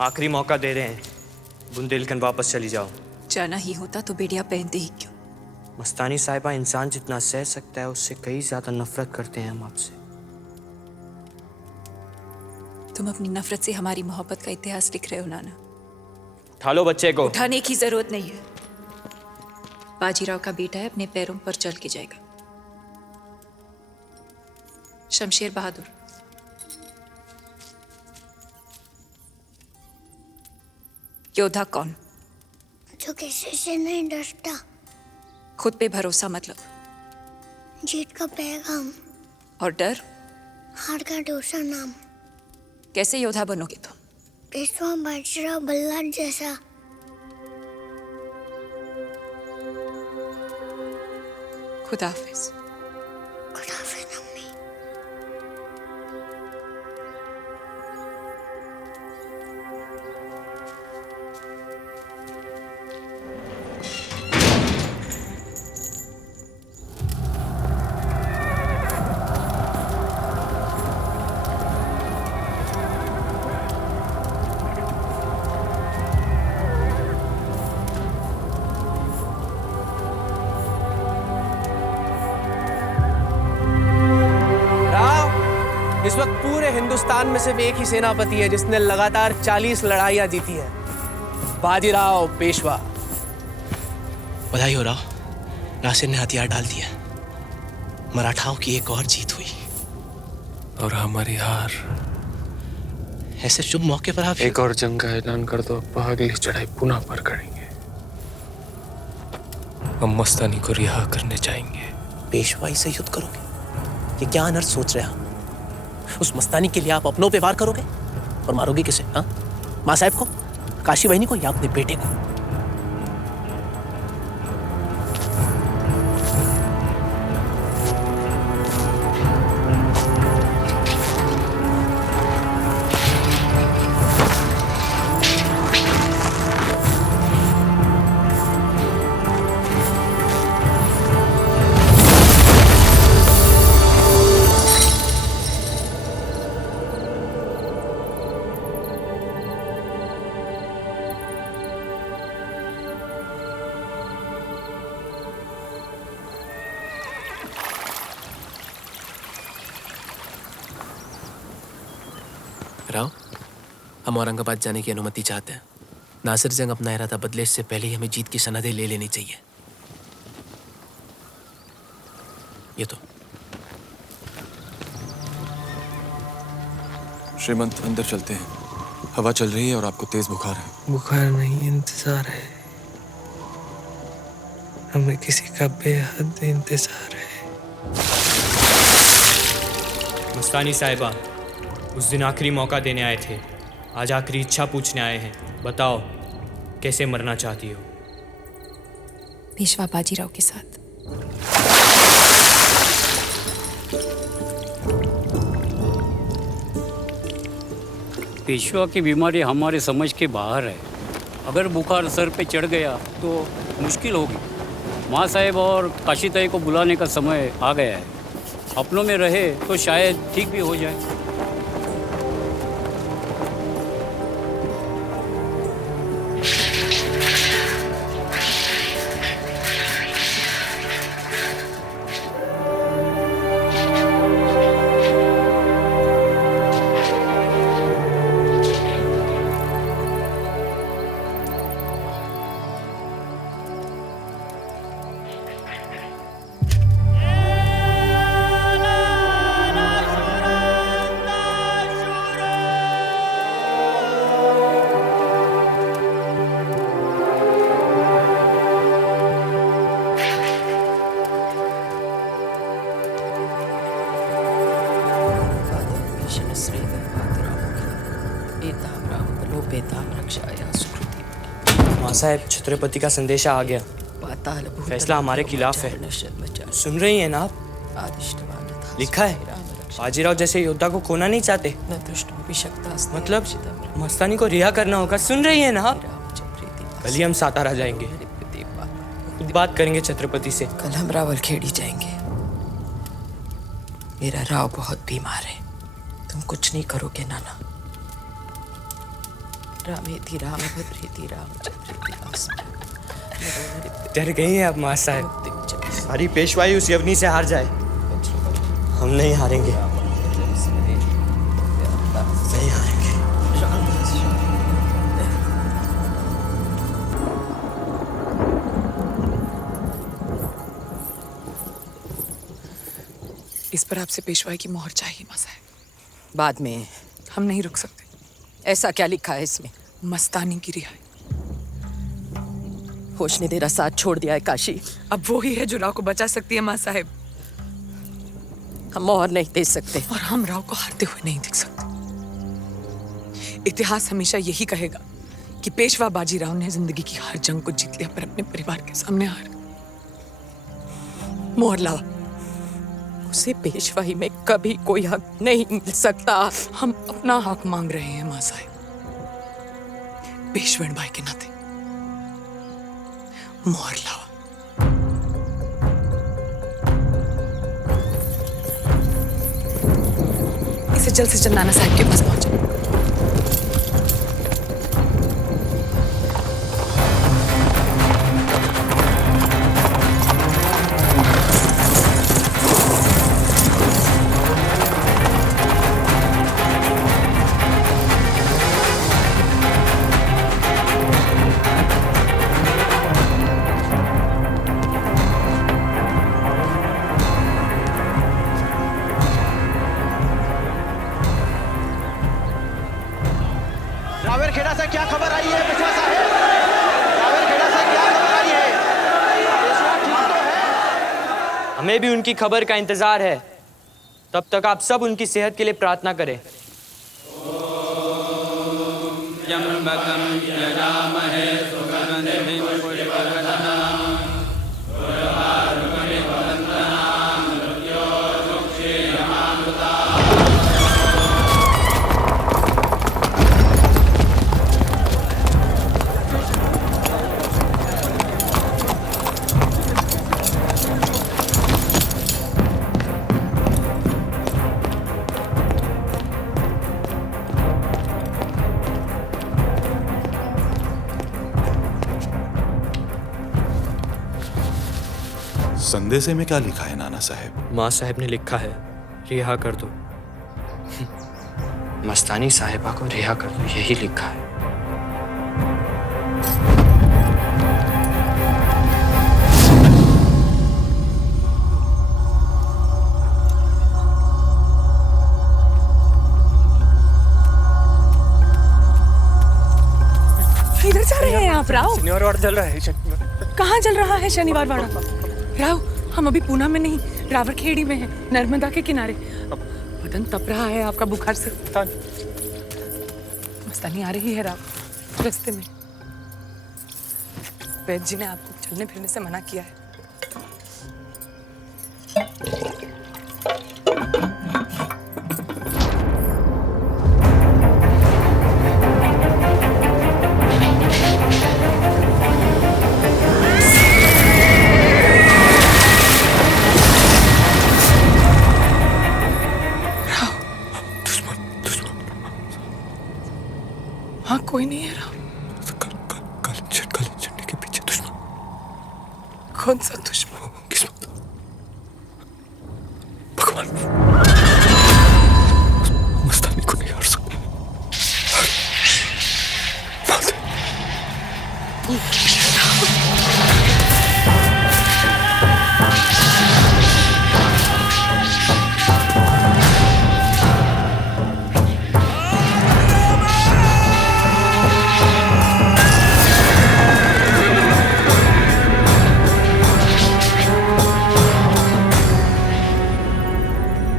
आखिरी मौका दे रहे हैं, बुंदेलखंड वापस चली जाओ। जाना ही होता तो बेड़िया पहनते ही क्यों? मस्तानी साहिबा, इंसान जितना सह सकता है उससे कई ज्यादा नफरत करते हैं हम आपसे। तुम अपनी नफरत से हमारी मोहब्बत का इतिहास लिख रहे हो नाना। उठा लो बच्चे को। उठाने की जरूरत नहीं है। बाजीराव का बेटा है, अपने पैरों पर चल के जाएगा। शमशेर बहादुर, योद्धा कौन? जो किसी से नहीं डरता। खुद पे भरोसा मतलब? जीत का पैगाम और डर? हार का दूसरा नाम। कैसे योद्धा बनोगे तुम? पेशवा बाजीराव बल्लार जैसा। खुदाफिज। खुदाफिज अम्मी। इस वक्त पूरे हिंदुस्तान में सिर्फ एक ही सेनापति है जिसने लगातार 40 लड़ाइयां जीती हैं, बाजीराव पेशवा। बधाई हो राव, नासिर ने हथियार डाल दिया। मराठाओं की एक और जीत हुई और हमारी हार। ऐसे शुभ मौके पर आप एक और जंग का ऐलान कर दो, अगली चढ़ाई पुनः पर करेंगे। हम मस्तानी को रिहा करने जाएंगे। पेशवाई से युद्ध करोगे? ये क्या अनर्थ सोच रहे हैं? उस मस्तानी के लिए आप अपनों पे वार करोगे और मारोगे किसे? हाँ, माँ साहब को, काशी बहनी को या अपने बेटे को? राव, हम औरंगाबाद जाने की अनुमति चाहते हैं। नासिर जंग अपना इरादा बदले इससे पहले ही हमें जीत की सनदें ले लेनी चाहिए। ये तो श्रीमंत, अंदर चलते हैं। हवा चल रही है और आपको तेज बुखार है। बुखार नहीं, इंतजार है। हमें किसी का बेहद इंतजार है। मस्तानी साहिबा, उस दिन आखिरी मौका देने आए थे, आज आखिरी इच्छा पूछने आए हैं। बताओ, कैसे मरना चाहती हो? पेशवा बाजीराव के साथ। पेशवा की बीमारी हमारे समझ के बाहर है। अगर बुखार सर पे चढ़ गया तो मुश्किल होगी। माँ साहेब और काशी ताई को बुलाने का समय आ गया है। अपनों में रहे तो शायद ठीक भी हो जाए। माँ साहब, छत्रपति का संदेशा आ गया। फैसला हमारे खिलाफ है। सुन रही हैं ना आप? लिखा है, बाजीराव जैसे योद्धा को खोना नहीं चाहते। मतलब मस्तानी को रिहा करना होगा। सुन रही हैं ना आप? कल ही हम सातारा जाएंगे, खुद बात करेंगे छत्रपति से। कल हम रावलखेड़ी जाएंगे। मेरा राव बहुत बीमार है। तुम कुछ नहीं करोगे नाना? रामेति रामभद्रेति रामचंद्रेति वासुदेव डर गई हैं अब माँ साहब। सारी पेशवाई उस यवनी से हार जाए, हम नहीं हारेंगे, नहीं हारेंगे। इस पर आपसे पेशवाई की मोहर चाहिए माँ साहब। बाद में हम नहीं रुक सकते। ऐसा क्या लिखा है इसमें? मस्तानी की रिहाई। होश ने तेरा साथ छोड़ दिया है काशी। अब वो ही है जो राव को बचा सकती है माँ साहब। हम मोहर नहीं दे सकते और हम राव को हारते हुए नहीं देख सकते। इतिहास हमेशा यही कहेगा कि पेशवा बाजीराव ने जिंदगी की हर जंग को जीत लिया पर अपने परिवार के सामने हार। मोहर लाओ। उसे पेशवाई में कभी कोई हक नहीं मिल सकता। हम अपना हक मांग रहे हैं माँ साहब, पेशवेण भाई के नाते। मोहर लाओ। इसे जल्द से जल्द नाना साहब के पास पहुंचे। रावेरखेड़ा से क्या खबर आई है पेशवा साहब? रावेरखेड़ा से क्या खबर आई है? पेशवा ठीक तो है? हमें भी उनकी खबर का इंतजार है। तब तक आप सब उनकी सेहत के लिए प्रार्थना करें। संदेशे में क्या लिखा है नाना साहब? माँ साहब ने लिखा है, रिहा कर दो। मस्तानी साहिबा को रिहा कर दो, यही लिखा है। इधर जा रहे हैं आप राव? शनिवार वाड़ा चल रहा है। कहाँ चल रहा है शनिवार वाड़ा? राव, हम अभी पूना में नहीं, रावरखेड़ी में हैं, नर्मदा के किनारे। बदन तप रहा है आपका बुखार से। मस्तानी आ रही है राव, रास्ते में। वैद्य जी ने आपको चलने फिरने से मना किया है। हाँ, कोई नहीं है राव। काली झंडे के पीछे दुश्मन। कौन सा दुश्मन? किस्मत। भगवान मस्तानी को नहीं हार सकता।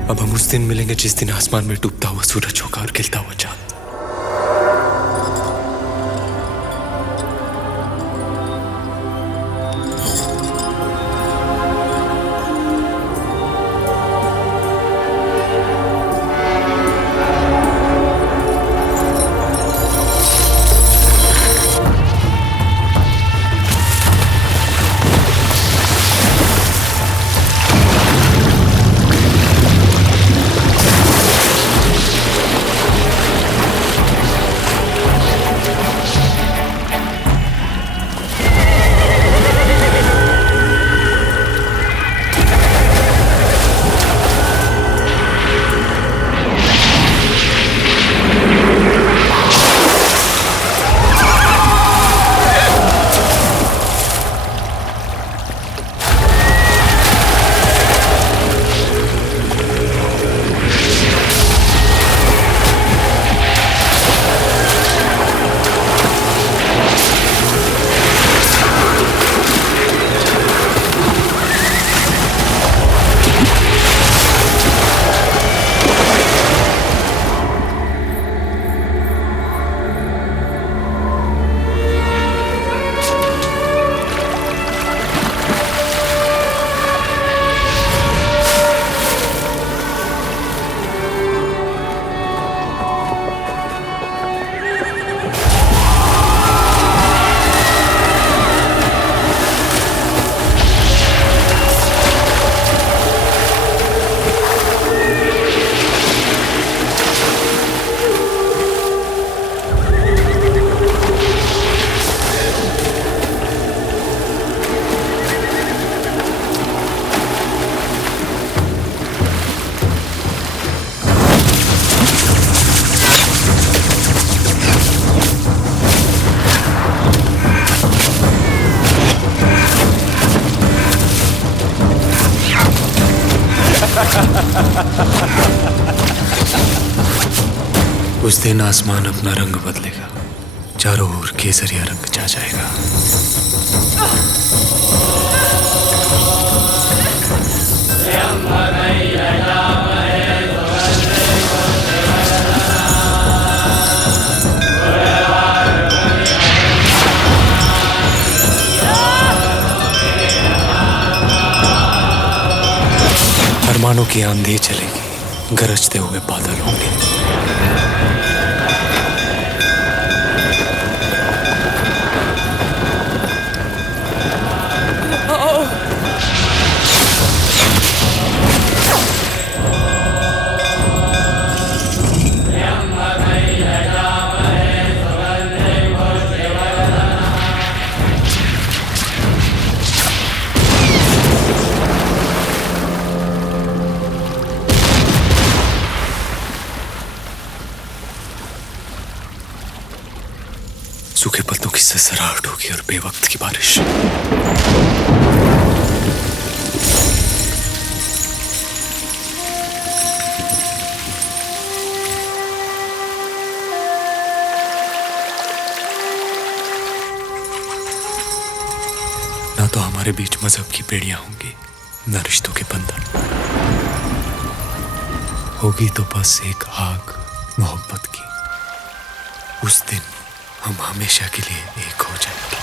अब हम उस दिन मिलेंगे जिस दिन आसमान में डूबता हुआ सूरज होगा और खिलता हुआ चांद। उस दिन आसमान अपना रंग बदलेगा, चारों ओर केसरिया रंग छा जाएगा। अरमानों की आंधी चलेगी, गरजते हुए बादल होंगे। सूखे पत्तों की ससराहट होगी और बेवक्त की बारिश। ना तो हमारे बीच मजहब की बेड़ियां होंगी, ना रिश्तों के बंधन। होगी तो बस एक आग मोहब्बत की। उस दिन हम हमेशा के लिए एक हो जाएंगे।